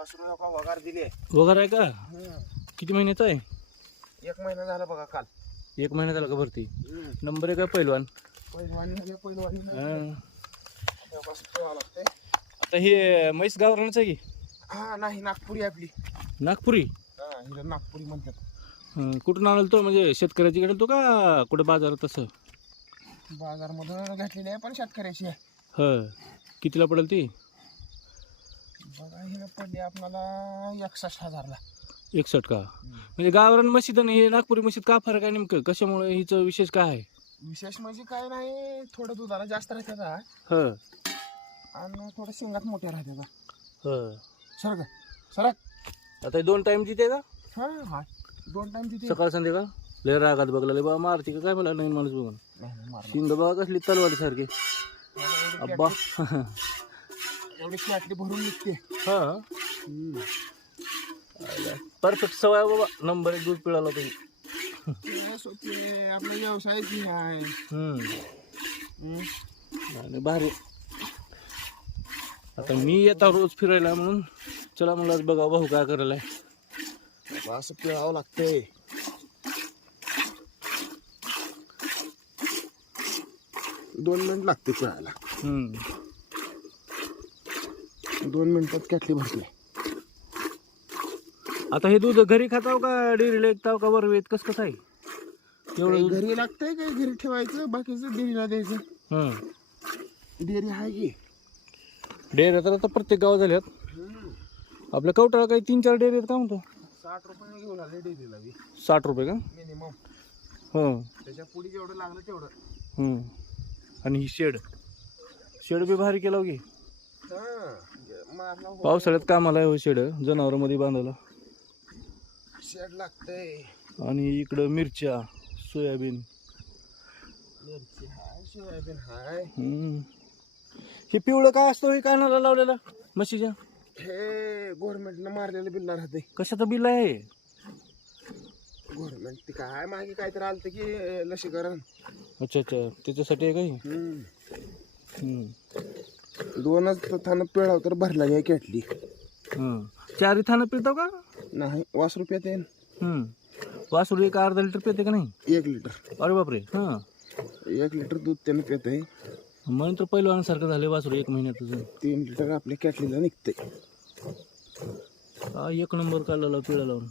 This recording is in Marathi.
वासरू का वगार दिले. वगैरे आहे का? किती महिन्याचा आहे? एक महिना झाला बघा काल. एक महिना झाला का भरती? नंबर आहे का पहिलवान पहिलवानी म्हणजे हा. आता हे म्हैस गावरानच आहे की? हा नाही नागपुरी आपली. नागपुरी? हा नागपुरी म्हणतात. कुठून आणलं तो? म्हणजे शेतकऱ्याची कडे तो का कुठं बाजारात तसं बाजारमधून घेतलेली आहे पण शेतकऱ्याची आहे. ह. कितीला पडेल ती? बघा हिला पडली आपल्याला एकसष्ट हजारला. एकसष्ट का? म्हणजे गावरान म्हशीत आणि हे नागपुरी म्हशीत का फरक आहे नेमकं? कशामुळे हिचं विशेष काय आहे? विशेष म्हणजे काय नाही थोडं दुधाला जास्त राहते का ह. आणि थोडं शेंगात मोठ्या राहते का ह. सरक सरक. आता हे दोन टाइम जिथे का? हा हा. दोन टाइम तिथे सकाळ संध्याकाळ लय रागात बघला लय बा मारती का? काय मला नवीन माणूस बघून? नाही, नाही. शिंग बघा कसली तलवारी सारखी. अब्बा. एवढी कॅटली भरून निघते. हा. परफेक्ट सवय बाबा नंबर एक दूध पिळाला तुम्ही. आपला व्यवसायच नाही भारी. आता मी येता रोज फिरायला म्हणून चला मला आज बघा भाऊ काय करायला असं पिळावं लागतंय. दोन मिनिट लागते पिळायला. हम्म. दोन मिनिटात कॅटली भरते आता हे दूध घरी खाताव का डेअरीला एकताव का बरं येत कसं कसं आहे? एवढं काही दूध? घरी लागतंय काही घरी ठेवायचं बाकीचं डेअरीला द्यायचं. हं डेअरी आहे की. डेअरी तर आता प्रत्येक गाव झाल्यात आपल्या कवटाळा काही तीन चार डेअरी आहेत का म्हणतो? साठ रुपये घेऊन आले डेअरीला बी. साठ रुपये का? मिनिमम. हो. त्याच्या पुढे जेवढं लागलं तेवढं. हं आणि ही शेड. शेड बी भारी केला की. हो. पावसाळ्यात कामाला आहे हो शेड जनावरांमध्ये बांधायला. शेड लागतंय. आणि इकडं मिरच्या सोयाबीन. सोयाबीन हाय. हम्म. हे पिवळं काय असतं हे कानाला लावलेलं? म्हशीच्या? हे गव्हर्नमेंटनं मारलेलं बिल्ला राहते कशाचं बिल आहे गव्हर्नमेंट ते काय मागे काहीतरी आलं की अं, लसीकरण. अच्छा अच्छा. त्याच्यासाठी आहे काही हम्म. हम्म. दोनच थानं पिळाव तर भरला नाही कॅटली हं. चारी थानं पिळतो का? नाही वास रुपयात हम्म. वासरू एक अर्धा लिटर पिते का नाही? एक लिटर. अरे बापरे हां. एक लिटर दूध त्यानं पित आहे म्हणून तर पहिलवानासारखं झालं वासरू एक महिन्यात तीन लिटर आपल्या कॅटलीला निघते हा एक नंबर काढला पिळा लावून.